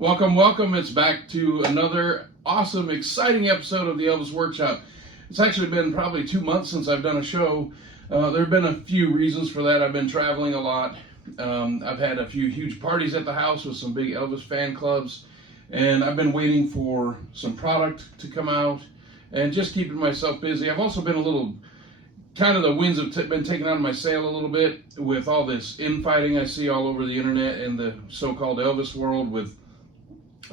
Welcome, welcome. It's back to another awesome, exciting episode of the Elvis Workshop. It's actually been probably 2 months since I've done a show. There have been a few reasons for that. I've been traveling a lot. I've had a few huge parties at the house with some big Elvis fan clubs, and I've been waiting for some product to come out and just keeping myself busy. I've also been a little, kind of the winds have been taken out of my sail a little bit with all this infighting I see all over the internet and the so-called Elvis world with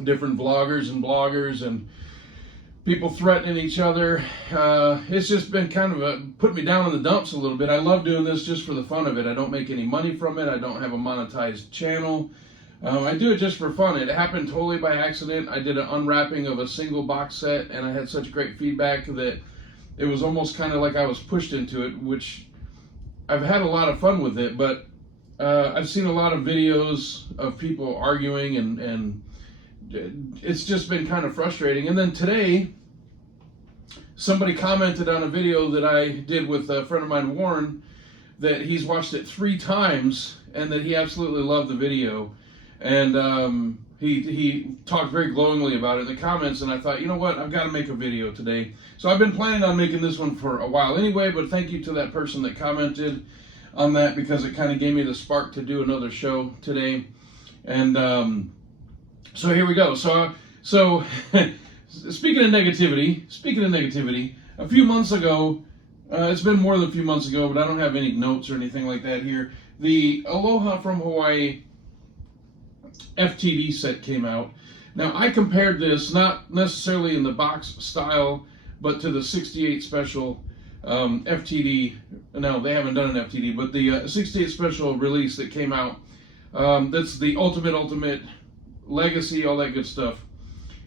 different vloggers and bloggers and people threatening each other. It's just been kind of put me down in the dumps a little bit. I love doing this just for the fun of it. I don't make any money from it. I don't have a monetized channel. I do it just for fun. It happened totally by accident. I did an unwrapping of a single box set and I had such great feedback that it was almost kind of like I was pushed into it, which I've had a lot of fun with it, but I've seen a lot of videos of people arguing and it's just been kind of frustrating. And then today, somebody commented on a video that I did with a friend of mine, Warren, that he's watched it 3 times and that he absolutely loved the video. And he talked very glowingly about it in the comments, and I thought, you know what, I've got to make a video today. So I've been planning on making this one for a while anyway, but thank you to that person that commented on that because it kind of gave me the spark to do another show today. And so here we go. So speaking of negativity, a few months ago, it's been more than a few months ago, but I don't have any notes or anything like that here. The Aloha from Hawaii FTD set came out. Now I compared this, not necessarily in the box style, but to the 68 special FTD. No, they haven't done an FTD, but the 68 special release that came out. That's the ultimate legacy, all that good stuff.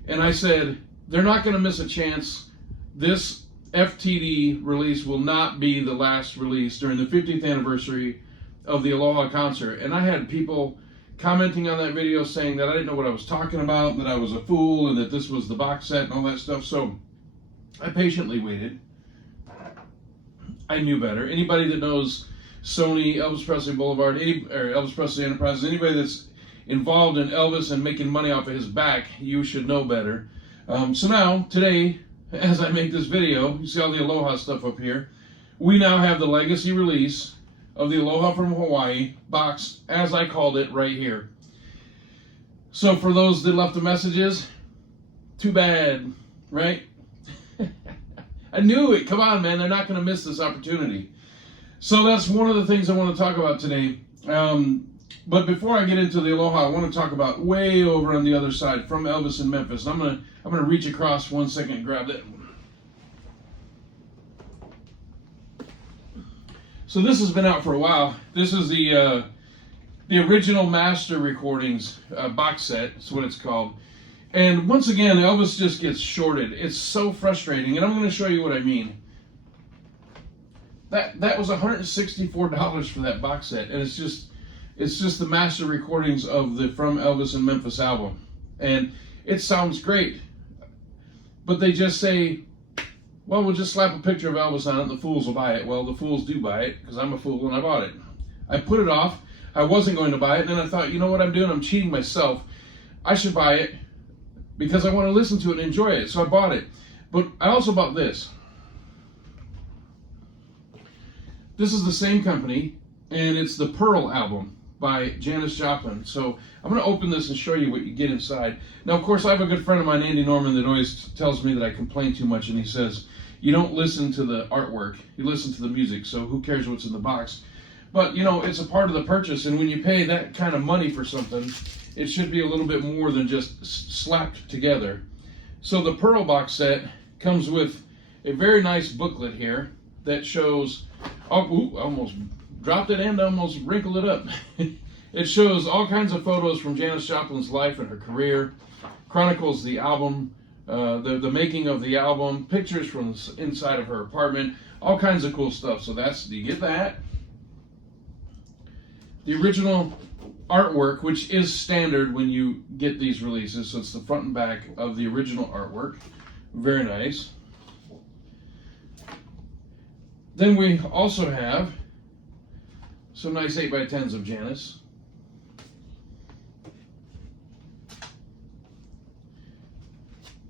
And I said, they're not going to miss a chance. This FTD release will not be the last release during the 50th anniversary of the Aloha concert. And I had people commenting on that video saying that I didn't know what I was talking about, that I was a fool, and that this was the box set and all that stuff. So I patiently waited. I knew better. Anybody that knows Sony, Elvis Presley Boulevard, or Elvis Presley Enterprises, anybody that's involved in Elvis and making money off of his back, you should know better. So now, today, as I make this video, you see all the Aloha stuff up here, we now have the legacy release of the Aloha from Hawaii box, as I called it, right here. So for those that left the messages, too bad, right? I knew it. Come on, man. They're not going to miss this opportunity. So that's one of the things I want to talk about today. But before I get into the Aloha, I want to talk about way over on the other side, From Elvis in Memphis. I'm gonna reach across 1 second and grab that. So this has been out for a while. This is the original master recordings box set. That's what it's called. And once again, Elvis just gets shorted. It's so frustrating, and I'm going to show you what I mean. That was $164 for that box set, and it's just the master recordings of the From Elvis in Memphis album. And it sounds great. But they just say, well, we'll just slap a picture of Elvis on it and the fools will buy it. Well, the fools do buy it because I'm a fool and I bought it. I put it off. I wasn't going to buy it. And then I thought, you know what I'm doing? I'm cheating myself. I should buy it because I want to listen to it and enjoy it. So I bought it. But I also bought this. This is the same company, and it's the Pearl album by Janis Joplin. So I'm going to open this and show you what you get inside. Now, of course, I have a good friend of mine, Andy Norman, that always tells me that I complain too much, and he says, you don't listen to the artwork, you listen to the music, so who cares what's in the box? But, you know, it's a part of the purchase, and when you pay that kind of money for something, it should be a little bit more than just slapped together. So the Pearl box set comes with a very nice booklet here that shows, oh, I almost dropped it and almost wrinkled it up. It shows all kinds of photos from Janis Joplin's life and her career, chronicles the album, the making of the album, pictures from inside of her apartment, all kinds of cool stuff. So do you get that? The original artwork, which is standard when you get these releases, so it's the front and back of the original artwork. Very nice. Then we also have some nice 8x10s of Janis.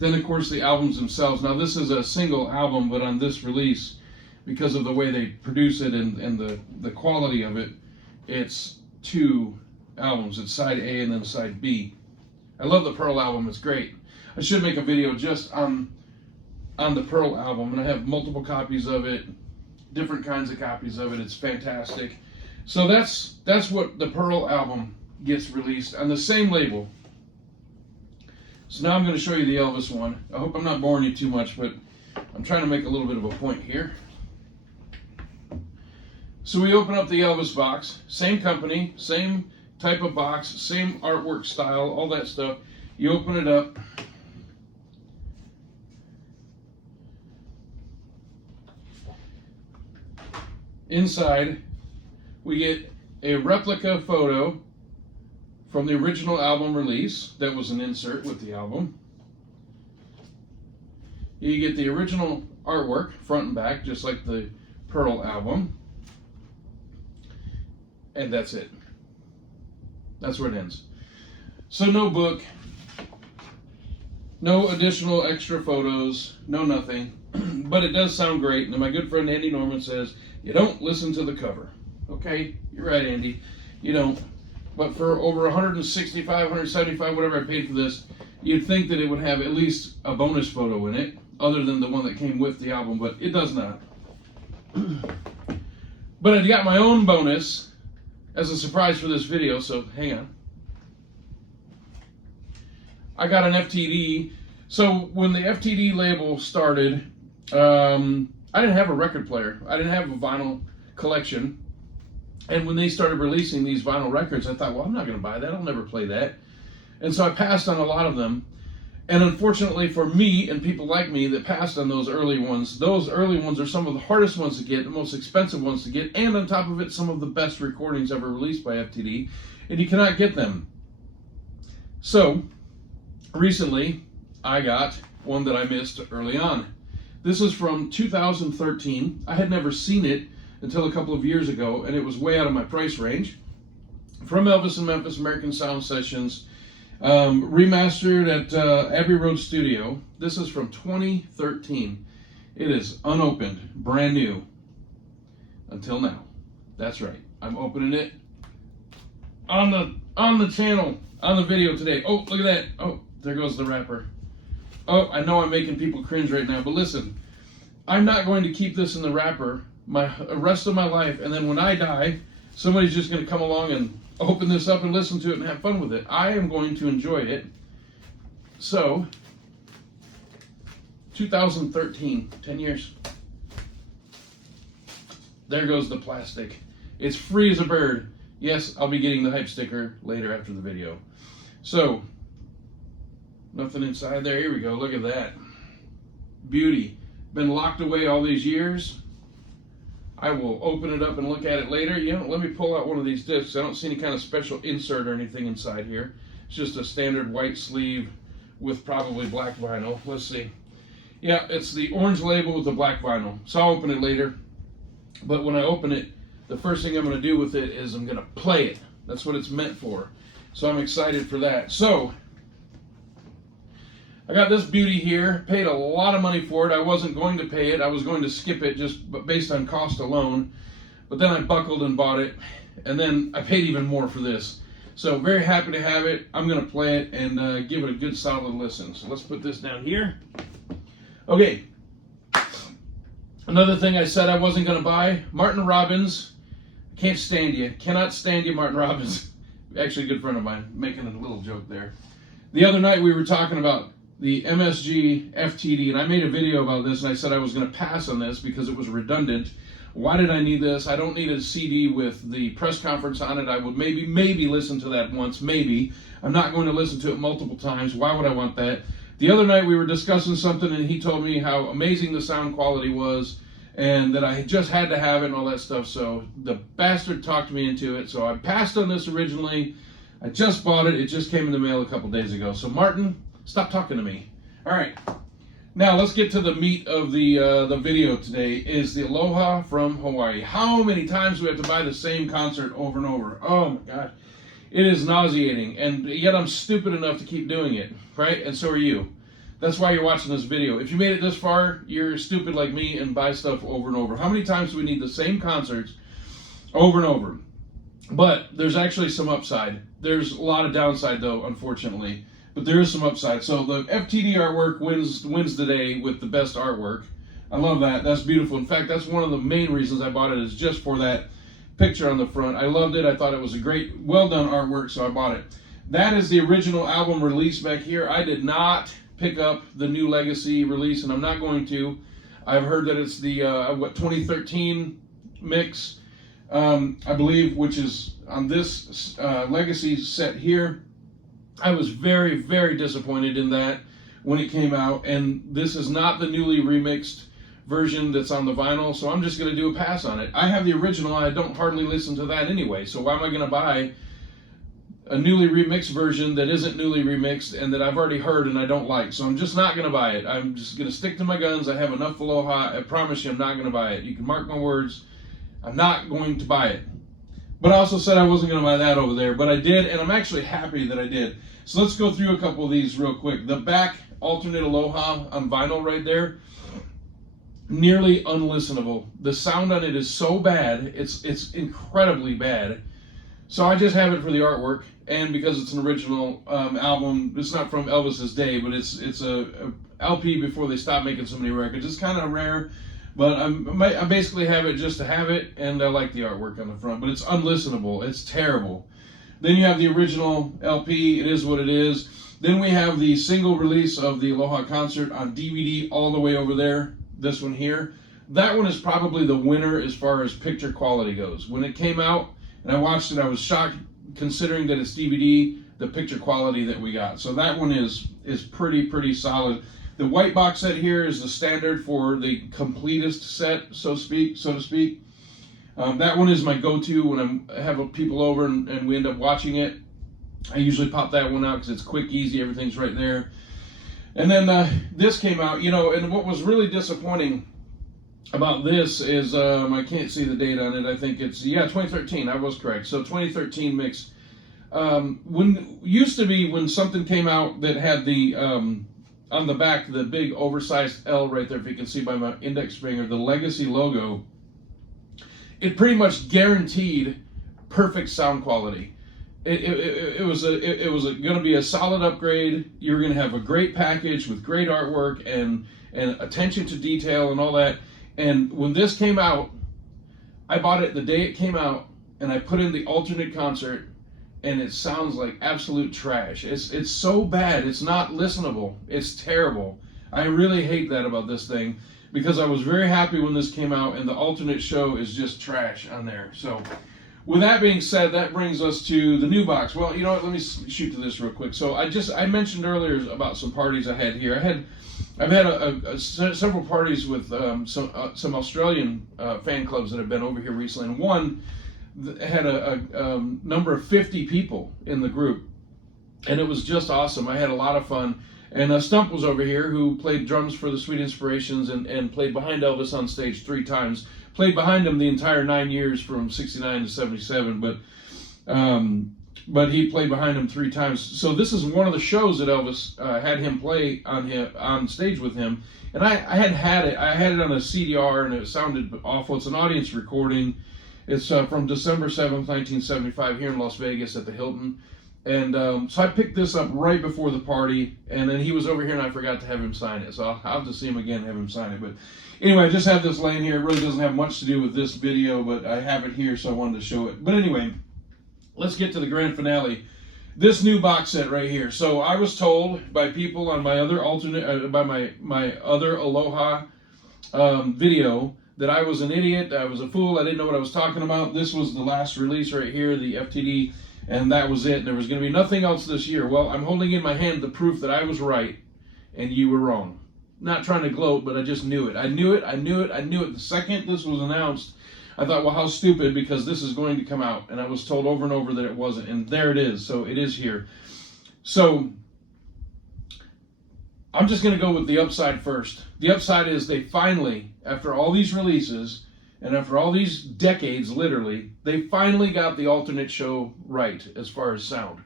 Then, of course, the albums themselves. Now, this is a single album, but on this release, because of the way they produce it and the quality of it, it's 2 albums. It's side A and then side B. I love the Pearl album. It's great. I should make a video just on the Pearl album, and I have multiple copies of it, different kinds of copies of it. It's fantastic. So that's what the Pearl album gets released on the same label. So now I'm going to show you the Elvis one. I hope I'm not boring you too much, but I'm trying to make a little bit of a point here. So we open up the Elvis box, same company, same type of box, same artwork style, all that stuff. You open it up. Inside, we get a replica photo from the original album release. That was an insert with the album. You get the original artwork, front and back, just like the Pearl album. And that's it. That's where it ends. So no book, no additional extra photos, no nothing. But it does sound great. And my good friend Andy Norman says, you don't listen to the cover. Okay, you're right, Andy. You don't. But for over $165, $175, whatever I paid for this, you'd think that it would have at least a bonus photo in it, other than the one that came with the album, but it does not. But I got my own bonus as a surprise for this video, so hang on. I got an FTD. So when the FTD label started, I didn't have a record player. I didn't have a vinyl collection. And when they started releasing these vinyl records, I thought, well, I'm not going to buy that. I'll never play that. And so I passed on a lot of them. And unfortunately for me and people like me that passed on those early ones are some of the hardest ones to get, the most expensive ones to get, and on top of it, some of the best recordings ever released by FTD. And you cannot get them. So recently, I got one that I missed early on. This is from 2013. I had never seen it until a couple of years ago, and it was way out of my price range. From Elvis in Memphis, American Sound Sessions, remastered at Abbey Road Studio. This is from 2013. It is unopened, brand new, until now. That's right. I'm opening it on the channel, on the video today. Oh, look at that. Oh, there goes the wrapper. Oh, I know I'm making people cringe right now, but listen, I'm not going to keep this in the wrapper the rest of my life, and then when I die, somebody's just going to come along and open this up and listen to it and have fun with it. I am going to enjoy it. So, 2013, 10 years. There goes the plastic. It's free as a bird. Yes, I'll be getting the hype sticker later after the video. So, nothing inside there. Here we go. Look at that. Beauty. Been locked away all these years. I will open it up and look at it later. You know, let me pull out one of these discs. I don't see any kind of special insert or anything inside here. It's just a standard white sleeve with probably black vinyl. Let's see. Yeah, it's the orange label with the black vinyl. So I'll open it later. But when I open it, the first thing I'm going to do with it is I'm going to play it. That's what it's meant for. So I'm excited for that. So I got this beauty here, paid a lot of money for it. I wasn't going to pay it. I was going to skip it just based on cost alone. But then I buckled and bought it. And then I paid even more for this. So very happy to have it. I'm going to play it and give it a good solid listen. So let's put this down here. Okay. Another thing I said I wasn't going to buy, Martin Robbins. Can't stand you. Cannot stand you, Martin Robbins. Actually, a good friend of mine, making a little joke there. The other night we were talking about the MSG FTD, and I made a video about this, and I said I was going to pass on this because it was redundant. Why did I need this? I don't need a CD with the press conference on it. I would maybe listen to that once, maybe. I'm not going to listen to it multiple times. Why would I want that? The other night we were discussing something, and he told me how amazing the sound quality was, and that I just had to have it and all that stuff. So the bastard talked me into it. So I passed on this originally. I just bought it. It just came in the mail a couple days ago. So Martin, stop talking to me. All right. Now let's get to the meat of the video today. Is the Aloha from Hawaii. How many times do we have to buy the same concert over and over? Oh my God. It is nauseating, and yet I'm stupid enough to keep doing it, right? And so are you. That's why you're watching this video. If you made it this far, you're stupid like me and buy stuff over and over. How many times do we need the same concerts over and over? But there's actually some upside. There's a lot of downside though, unfortunately. But there is some upside. So the FTD artwork wins the day with the best artwork. I love that. That's beautiful. In fact, that's one of the main reasons I bought it, is just for that picture on the front. I loved it. I thought it was a great, well done artwork, so I bought it. That is the original album release back here. I did not pick up the new Legacy release, and I'm not going to. I've heard that it's the 2013 mix, I believe, which is on this Legacy set here. I was very, very disappointed in that when it came out, and this is not the newly remixed version that's on the vinyl, so I'm just going to do a pass on it. I have the original, I don't hardly listen to that anyway, so why am I going to buy a newly remixed version that isn't newly remixed and that I've already heard and I don't like? So I'm just not going to buy it. I'm just going to stick to my guns. I have enough Aloha. I promise you I'm not going to buy it. You can mark my words. I'm not going to buy it. But I also said I wasn't going to buy that over there, but I did, and I'm actually happy that I did. So let's go through a couple of these real quick. The back alternate Aloha on vinyl right there, nearly unlistenable. The sound on it is so bad, it's incredibly bad. So I just have it for the artwork, and because it's an original album. It's not from Elvis's day, but it's a LP before they stopped making so many records. It's kind of rare, but I basically have it just to have it, and I like the artwork on the front, but it's unlistenable. It's terrible. Then you have the original LP. It is what it is. Then we have the single release of the Aloha concert on DVD all the way over there. This one here. That one is probably the winner as far as picture quality goes. When it came out and I watched it, I was shocked, considering that it's DVD, the picture quality that we got. So that one is pretty solid. The white box set here is the standard for the completest set, so to speak. That one is my go-to when I have people over and we end up watching it. I usually pop that one out because it's quick, easy, everything's right there. And then this came out, and what was really disappointing about this is, I can't see the date on it. I think it's, 2013. I was correct. So 2013 mix. Used to be when something came out that had the, on the back, the big oversized L right there, if you can see by my index finger, the Legacy logo, it pretty much guaranteed perfect sound quality. It was going to be a solid upgrade. You were going to have a great package with great artwork and attention to detail and all that. And when this came out, I bought it the day it came out, and I put in the alternate concert, and it sounds like absolute trash. It's so bad. It's not listenable. It's terrible. I really hate that about this thing, because I was very happy when this came out, and the alternate show is just trash on there. So with that being said, that brings us to the new box. Well, you know what? Let me shoot to this real quick. So I mentioned earlier about some parties I had here. I've had several parties with some Australian fan clubs that have been over here recently, and one had a number of 50 people in the group, and it was just awesome. I had a lot of fun. And Stump was over here, who played drums for the Sweet Inspirations and played behind Elvis on stage 3 times. Played behind him the entire 9 years from 69 to 77, but he played behind him 3 times. So this is one of the shows that Elvis had him play on stage with him. And I had it on a CDR, and it sounded awful. It's an audience recording. It's from December 7th, 1975 here in Las Vegas at the Hilton. And so I picked this up right before the party, and then he was over here and I forgot to have him sign it. So I'll have to see him again and have him sign it. But anyway, I just have this laying here. It really doesn't have much to do with this video, but I have it here, so I wanted to show it. But anyway, let's get to the grand finale. This new box set right here. So I was told by people on my other my other Aloha video that I was an idiot, I was a fool, I didn't know what I was talking about. This was the last release right here, the FTD. And that was it. There was going to be nothing else this year. Well, I'm holding in my hand the proof that I was right and you were wrong. Not trying to gloat, but I just knew it. I knew it. The second this was announced, I thought, well, how stupid, because this is going to come out. And I was told over and over that it wasn't. And there it is. So it is here. So I'm just going to go with the upside first. The upside is they finally, after all these releases, and after all these decades, literally, they finally got the alternate show right as far as sound.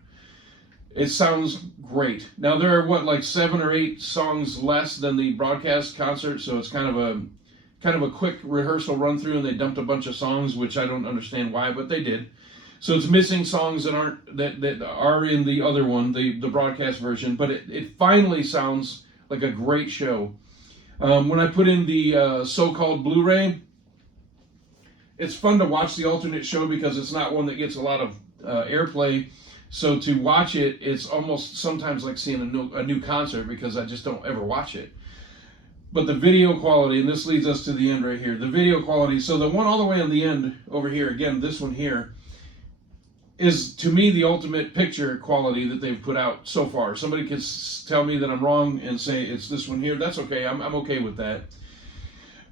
It sounds great. Now there are like 7 or 8 songs less than the broadcast concert, so it's kind of a quick rehearsal run through, and they dumped a bunch of songs, which I don't understand why, but they did. So it's missing songs that are in the other one, the broadcast version, but it finally sounds like a great show. When I put in the so-called Blu-ray, it's fun to watch the alternate show because it's not one that gets a lot of airplay. So to watch it, it's almost sometimes like seeing a new concert because I just don't ever watch it. But the video quality, and this leads us to the end right here, the video quality, so the one all the way on the end over here, again, this one here, is to me the ultimate picture quality that they've put out so far. Somebody can tell me that I'm wrong and say it's this one here. That's okay. I'm okay with that.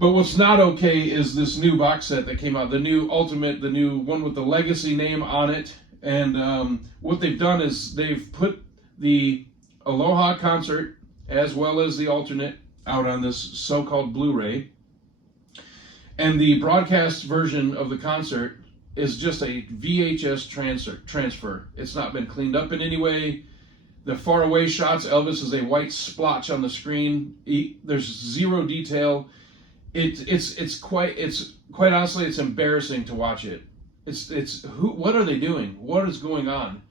But what's not okay is this new box set that came out, the new Ultimate, the new one with the Legacy name on it. And what they've done is they've put the Aloha concert as well as the alternate out on this so-called Blu-ray. And the broadcast version of the concert is just a VHS transfer. It's not been cleaned up in any way. The faraway shots, Elvis is a white splotch on the screen. There's zero detail. It's quite honestly, it's embarrassing to watch it. What are they doing? What is going on?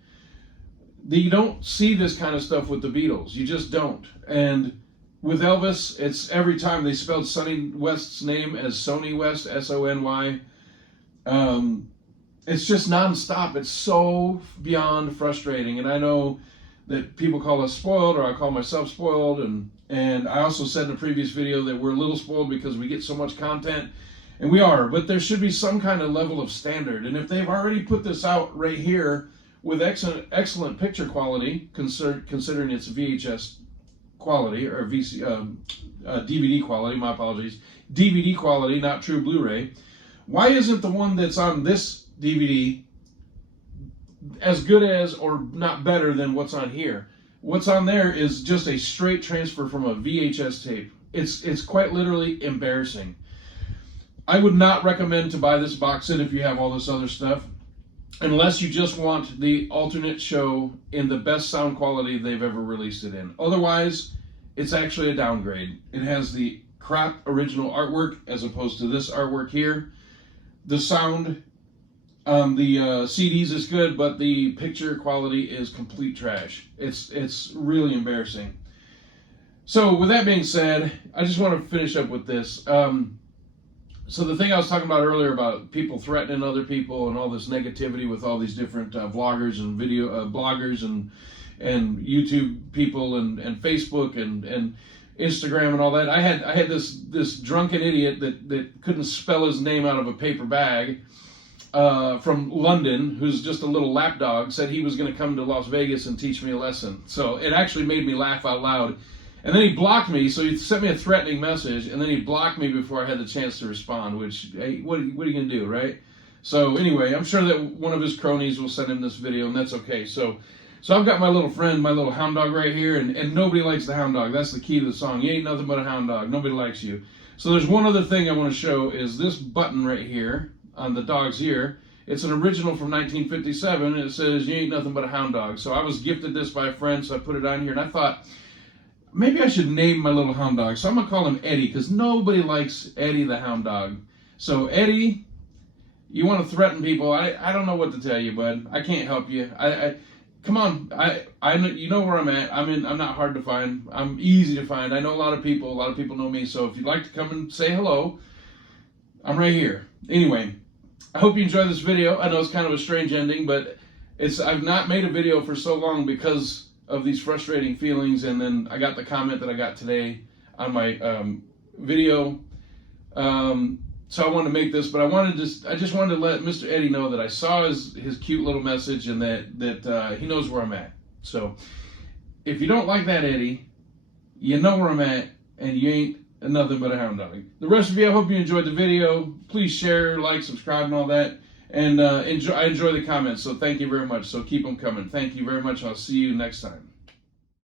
You don't see this kind of stuff with the Beatles. You just don't. And with Elvis, it's every time they spelled Sonny West's name as Sony West, S-O-N-Y. It's just nonstop. It's so beyond frustrating. And I know that people call us spoiled, or I call myself spoiled. And I also said in a previous video that we're a little spoiled because we get so much content. And we are, but there should be some kind of level of standard. And if they've already put this out right here with excellent picture quality, considering its VHS quality, or DVD quality, my apologies, DVD quality, not true Blu-ray, why isn't the one that's on this DVD as good as or not better than what's on here? What's on there is just a straight transfer from a VHS tape. It's quite literally embarrassing. I would not recommend to buy this box set if you have all this other stuff, unless you just want the alternate show in the best sound quality they've ever released it in. Otherwise, it's actually a downgrade. It has the crap original artwork as opposed to this artwork here. The sound on the CDs is good, but the picture quality is complete trash. It's really embarrassing. So with that being said, I just want to finish up with this. So the thing I was talking about earlier about people threatening other people and all this negativity with all these different vloggers and video bloggers and YouTube people and Facebook and Instagram and all that. I had this drunken idiot that couldn't spell his name out of a paper bag from London, who's just a little lapdog, said he was going to come to Las Vegas and teach me a lesson. So it actually made me laugh out loud. And then he blocked me, so he sent me a threatening message, and then he blocked me before I had the chance to respond, which, hey, what are you going to do, right? So anyway, I'm sure that one of his cronies will send him this video, and that's okay. So I've got my little friend, my little hound dog right here, and nobody likes the hound dog. That's the key to the song. You ain't nothing but a hound dog. Nobody likes you. So there's one other thing I want to show is this button right here on the dog's ear. It's an original from 1957, and it says, you ain't nothing but a hound dog. So I was gifted this by a friend, so I put it on here, and I thought, maybe I should name my little hound dog. So I'm going to call him Eddie, because nobody likes Eddie the hound dog. So Eddie, you want to threaten people. I don't know what to tell you, bud. I can't help you. Come on. You know where I'm at. I'm not hard to find. I'm easy to find. I know a lot of people. A lot of people know me. So if you'd like to come and say hello, I'm right here. Anyway, I hope you enjoyed this video. I know it's kind of a strange ending, but I've not made a video for so long because of these frustrating feelings, and then I got the comment that I got today on my video. So I wanted to make this, but I just wanted to let Mr. Eddie know that I saw his cute little message and that he knows where I'm at. So if you don't like that, Eddie, you know where I'm at, and you ain't nothing but a hound dog. The rest of you, I hope you enjoyed the video. Please share, like, subscribe, and all that. And I enjoy the comments, so thank you very much. So keep them coming. Thank you very much. I'll see you next time.